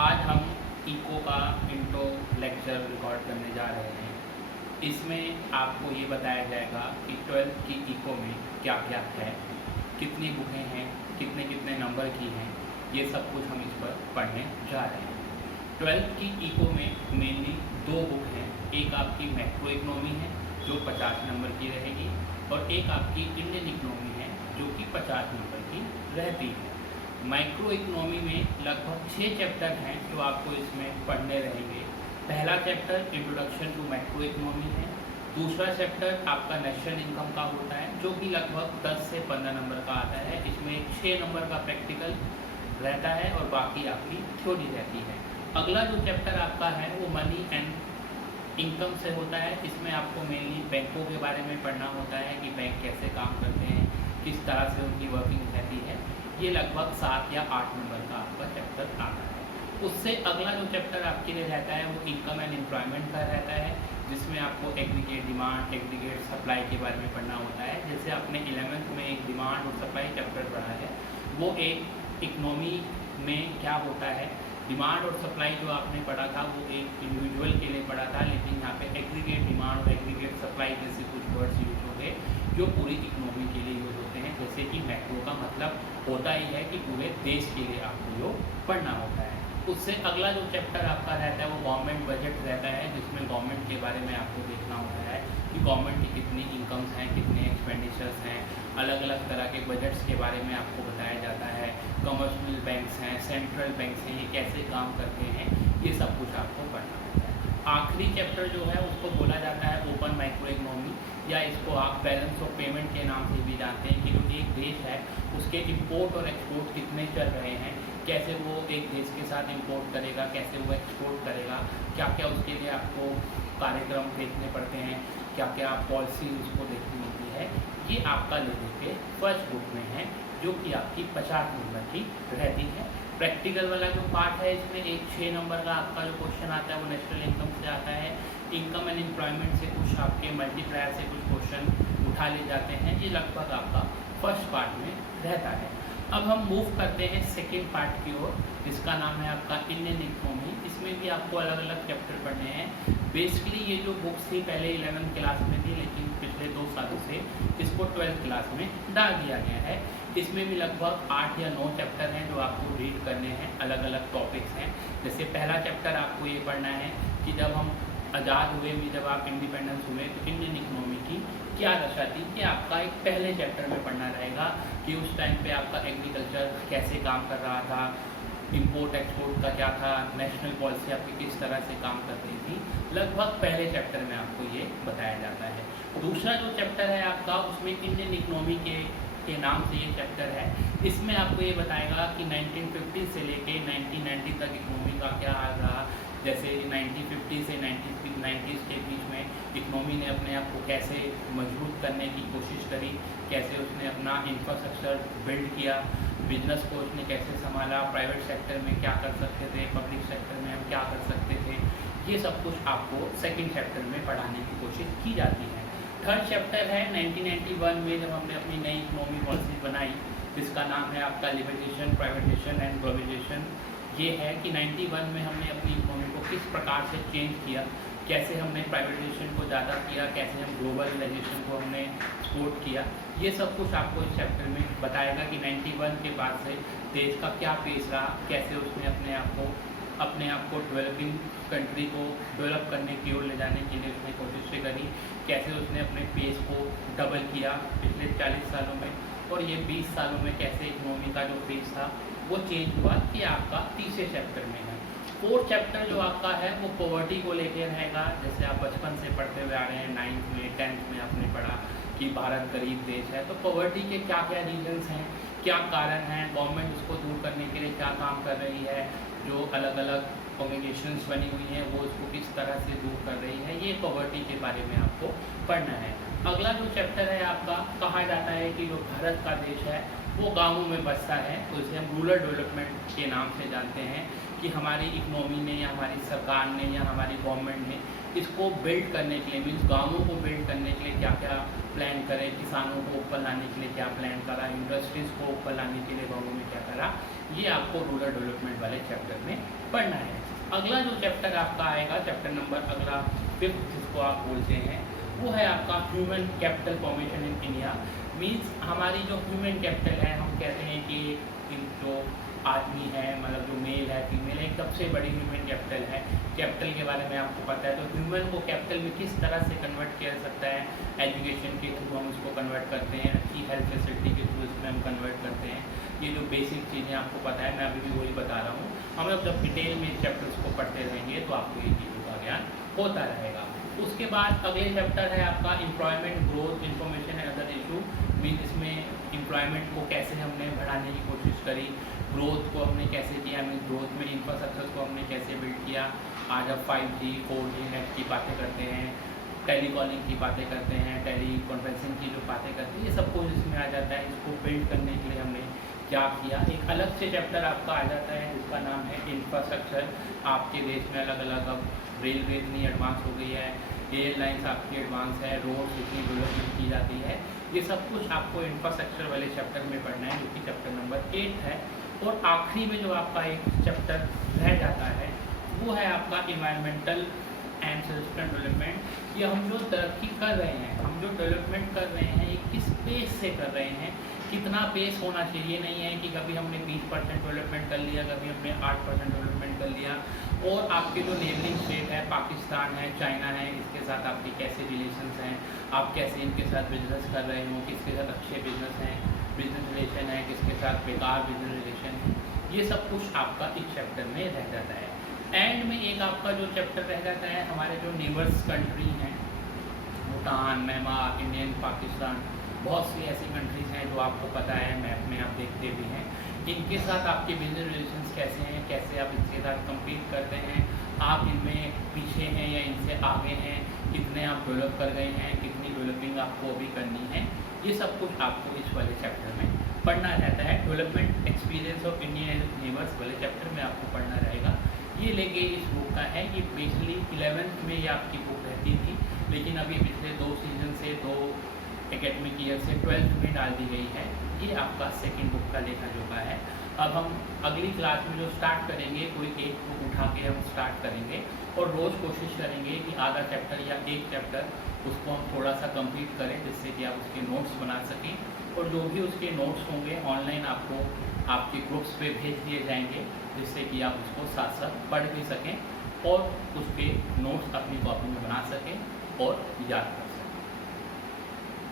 आज हम इको का इंट्रो लेक्चर रिकॉर्ड करने जा रहे हैं। इसमें आपको ये बताया जाएगा कि 12th की इको में क्या क्या है, कितनी बुकें हैं, कितने कितने नंबर की हैं, ये सब कुछ हम इस पर पढ़ने जा रहे हैं। 12th की इको में मेनली दो बुक हैं। एक आपकी मैक्रो इकोनॉमी है जो 50 नंबर की रहेगी और एक आपकी इंडियन इकोनॉमी है जो कि 50 नंबर की रहती है। माइक्रो इकोनॉमी में लगभग 6 चैप्टर हैं जो आपको इसमें पढ़ने रहेंगे। पहला chapter introduction to micro economy है। दूसरा चैप्टर आपका नेशनल इनकम का होता है जो कि लगभग 10 से 15 नंबर का आता है। इसमें 6 नंबर का प्रैक्टिकल रहता है और बाकी आपकी थ्योरी रहती है। अगला जो चैप्टर आपका है वो मनी एंड इनकम से होता है। इसमें आपको मेनली बैंकों के बारे में पढ़ना होता है कि बैंक कैसे काम करते हैं, किस तरह से उनकी वर्किंग रहती है। ये लगभग 7 या 8 नंबर का आपका चैप्टर आता है। उससे अगला जो चैप्टर आपके लिए रहता है वो इनकम एंड एम्प्लॉयमेंट का रहता है, जिसमें आपको एग्रीगेट डिमांड, एग्रीगेट सप्लाई के बारे में पढ़ना होता है। जैसे आपने 11th में एक डिमांड और सप्लाई चैप्टर पढ़ा है, वो एक इकोनॉमी में क्या होता है। डिमांड और सप्लाई जो आपने पढ़ा था वो एक इंडिविजुअल के लिए पढ़ा था, लेकिन यहाँ पे एग्रीगेट डिमांड और एग्रीगेट सप्लाई जैसे कुछ वर्ड्स यूज हो गए जो पूरी इकोनॉमी के लिए यूज होते हैं। जैसे कि मैक्रो का मतलब होता ही है कि पूरे देश के लिए आपको जो पढ़ना होता है। उससे अगला जो चैप्टर आपका रहता है वो गवर्नमेंट बजट रहता है, जिसमें गवर्नमेंट के बारे में आपको देखना होता है कि गवर्नमेंट की कितनी इनकम्स हैं, कितने एक्सपेंडिचर्स हैं। अलग अलग तरह के बजट्स के बारे में आपको बताया जाता है। कमर्शियल बैंक्स हैं, सेंट्रल बैंक्स हैं, ये कैसे काम करते हैं, ये सब कुछ आपको पढ़ना होता है। आखिरी चैप्टर जो है उसको बोला जाता है ओपन माइक्रो इकोनॉमी, या इसको आप बैलेंस ऑफ पेमेंट के नाम से भी जानते हैं कि जो एक देश है उसके इंपोर्ट और एक्सपोर्ट कितने चल रहे हैं, कैसे वो एक देश के साथ इंपोर्ट करेगा, कैसे वो एक्सपोर्ट करेगा, क्या क्या उसके लिए आपको कार्यक्रम देखने पड़ते हैं, क्या क्या पॉलिसी उसको देखनी होती है। ये आपका लेवल के फर्स्ट बुक में है जो कि आपकी 50 नंबर की रहती है। प्रैक्टिकल वाला जो पार्ट है इसमें एक 6 नंबर का आपका जो क्वेश्चन आता है वो नेशनल इनकम से आता है। इनकम एंड एम्प्लॉयमेंट से कुछ आपके मल्टीप्लायर से कुछ क्वेश्चन उठा ले जाते हैं। ये लगभग आपका फर्स्ट पार्ट में रहता है। अब हम मूव करते हैं सेकेंड पार्ट की ओर, जिसका नाम है आपका इंडियन इकोनॉमी। इसमें भी आपको अलग अलग चैप्टर पढ़ने हैं। बेसिकली ये जो बुक्स थी पहले 11th क्लास में थी, लेकिन पिछले 2 सालों से इसको 12th क्लास में डाल दिया गया है। इसमें भी लगभग 8 या 9 चैप्टर हैं जो आपको रीड करने हैं। अलग अलग टॉपिक्स हैं। जैसे पहला चैप्टर आपको ये पढ़ना है कि जब हम आज़ाद हुए भी, जब आप इंडिपेंडेंस हुए तो इंडियन इकोनॉमी की क्या दशा थी, कि आपका एक पहले चैप्टर में पढ़ना रहेगा कि उस टाइम पे आपका एग्रीकल्चर कैसे काम कर रहा था, इंपोर्ट एक्सपोर्ट का क्या था, नेशनल पॉलिसी आपकी किस तरह से काम कर रही थी। लगभग पहले चैप्टर में आपको ये बताया जाता है। दूसरा जो चैप्टर है आपका उसमें इंडियन इकोनॉमी के नाम से ये चैप्टर है। इसमें आपको ये बताएगा कि 1950 से लेके 1990 तक इकोनॉमी का क्या हाल रहा। जैसे 1950 से 1990s के बीच में इकोनॉमी ने अपने आप को कैसे मजबूत करने की कोशिश करी, कैसे उसने अपना इंफ्रास्ट्रक्चर बिल्ड किया, बिजनेस को उसने कैसे संभाला, प्राइवेट सेक्टर में क्या कर सकते थे, पब्लिक सेक्टर में हम क्या कर सकते थे। ये सब कुछ आपको सेकेंड चैप्टर में पढ़ाने की कोशिश की जाती है। थर्ड चैप्टर है 1991 में जब हमने अपनी नई इकोनॉमी पॉलिसी बनाई, जिसका नाम है आपका लिबरेशन, प्राइवेटाइजेशन एंड ग्लोबलाइजेशन। ये है कि 91 में हमने अपनी इकोनॉमी को किस प्रकार से चेंज किया, कैसे हमने प्राइवेटाइजेशन को ज़्यादा किया, कैसे हम ग्लोबलाइजेशन को हमने सपोर्ट किया। ये सब कुछ आपको इस चैप्टर में बताएगा कि 91 के बाद से देश का क्या पेस रहा, कैसे उसने अपने आप को डेवलपिंग कंट्री को डेवलप करने की ओर ले जाने के लिए उसने कोशिशें करी, कैसे उसने अपने पेस को डबल किया पिछले 40 सालों में, और ये 20 सालों में कैसे इकोनॉमी का जो पेस था वो चेंज हुआ। कि आपका तीसरे चैप्टर में है। फोर्थ चैप्टर जो आपका है वो पॉवर्टी को लेकर रहेगा। जैसे आप बचपन से पढ़ते हुए आ रहे हैं, 9th में 10th में आपने पढ़ा कि भारत गरीब देश है, तो पॉवर्टी के क्या क्या रीजन्स हैं, क्या कारण हैं, गवर्नमेंट उसको दूर करने के लिए क्या काम कर रही है, जो अलग अलग ऑर्गेनाइजेशंस बनी हुई हैं वो इसको किस तरह से दूर कर रही है। ये पॉवर्टी के बारे में आपको पढ़ना है। अगला जो चैप्टर है आपका, कहा जाता है कि जो भारत का देश है वो गाँवों में बसता है, तो इसे हम रूरल डेवलपमेंट के नाम से जानते हैं कि हमारी इकोनॉमी ने या हमारी सरकार ने या हमारी गवर्नमेंट ने इसको बिल्ड करने के लिए, मीन्स गाँवों को बिल्ड करने के लिए क्या क्या प्लान करें, किसानों को ऊपर लाने के लिए क्या प्लान करा, इंडस्ट्रीज़ को ऊपर लाने के लिए गाँवों में क्या करा, ये आपको रूरल डेवलपमेंट वाले चैप्टर में पढ़ना है। अगला जो चैप्टर आपका आएगा, चैप्टर नंबर अगला 5 जिसको आप बोलते हैं, वो है आपका human capital formation in India. Means हमारी जो ह्यूमन कैपिटल है, हम कहते हैं कि जो आदमी है, मतलब जो मेल है फीमेल है, एक सबसे बड़ी ह्यूमन कैपिटल है। कैपिटल के बारे में आपको पता है, तो ह्यूमन को कैपिटल में किस तरह से कन्वर्ट किया जा सकता है, एजुकेशन के थ्रू हम उसको कन्वर्ट करते हैं, अच्छी हेल्थ फैसिलिटी के थ्रू इसमें हम कन्वर्ट करते हैं। ये जो बेसिक चीज़ें आपको पता है, मैं अभी भी वही बता रहा हूँ। हम लोग जब डिटेल में चैप्टर्स को पढ़ते रहेंगे तो आपको ये चीज़ों का ज्ञान होता रहेगा। उसके बाद अगले चैप्टर है आपका employment, growth, information and other issue. Mean इसमें एम्प्लॉयमेंट को कैसे हमने बढ़ाने की कोशिश करी, ग्रोथ को हमने कैसे किया, मीन ग्रोथ में इंफ्रास्ट्रक्चर को हमने कैसे बिल्ड किया। आज अब 5G 4G नेट की बातें करते हैं, टेलीकॉलिंग की बातें करते हैं, टेली कॉन्फ्रेंसिंग की जो बातें करते हैं, ये सब कुछ इसमें आ जाता है। इसको बिल्ड करने के लिए हमने क्या किया। एक अलग से चैप्टर आपका आ जाता है जिसका नाम है इंफ्रास्ट्रक्चर। आपके देश में अलग अलग अब रेलवे इतनी एडवांस हो गई है, एयरलाइंस आपकी एडवांस है, रोड्स इतनी डेवलपमेंट की जाती है, ये सब कुछ आपको इंफ्रास्ट्रक्चर वाले चैप्टर में पढ़ना है, जो कि चैप्टर नंबर 8 है। और आखिरी में जो आपका एक चैप्टर रह जाता है वो है आपका इन्वायरमेंटल एंड सस्टेनेबल डेवलपमेंट। ये हम जो तरक्की कर रहे हैं, हम जो डेवलपमेंट कर रहे हैं, ये किस पेस से कर रहे हैं, कितना पेस होना चाहिए। नहीं है कि कभी हमने 20% डेवलपमेंट कर लिया, कभी हमने 8% डेवलपमेंट कर लिया। और आपके जो नेबरिंग स्टेट है, पाकिस्तान है, चाइना है, इसके साथ आपके कैसे रिलेशंस हैं, आप कैसे इनके साथ बिजनेस कर रहे हो, किसके साथ अच्छे बिजनेस हैं, बिजनेस रिलेशन है, किसके साथ बेकार बिजनेस रिलेशन है, ये सब कुछ आपका इस चैप्टर में रह जाता है। एंड में एक आपका जो चैप्टर रह जाता है, हमारे जो नेबर्स कंट्री हैं, भूटान, म्यांमार, इंडियन, पाकिस्तान, बहुत सी ऐसी कंट्रीज़ हैं जो आपको पता है, मैप में आप देखते भी हैं। इनके साथ आपके बिजनेस रिलेशंस कैसे हैं, कैसे आप इनके साथ कम्पीट करते हैं, आप इनमें पीछे हैं या इनसे आगे हैं, कितने आप डेवलप कर गए हैं, कितनी डेवलपिंग आपको अभी करनी है, ये सब कुछ आपको इस वाले चैप्टर में पढ़ना रहता है। Development experience of Indian neighbours वाले चैप्टर में आपको पढ़ना रहेगा। ये लेके इस बुक का है, ये बेसिकली 11th में ये आपकी बुक रहती थी, लेकिन अभी पिछले 2 सीजन से 2 एकेडमिक ईयर से 12th में डाल दी गई है। ये आपका सेकंड बुक का लेखा जोखा है। अब हम अगली क्लास में जो स्टार्ट करेंगे, कोई एक बुक उठा के हम स्टार्ट करेंगे और रोज़ कोशिश करेंगे कि आधा चैप्टर या एक चैप्टर उसको हम थोड़ा सा कंप्लीट करें, जिससे कि आप उसके नोट्स बना सकें। और जो भी उसके नोट्स होंगे ऑनलाइन आपको आपके ग्रुप्स पे भेज दिए जाएंगे, जिससे कि आप उसको साथ साथ पढ़ भी सकें और उसके नोट्स अपनी कॉपी में बना सकें और याद कर सकें।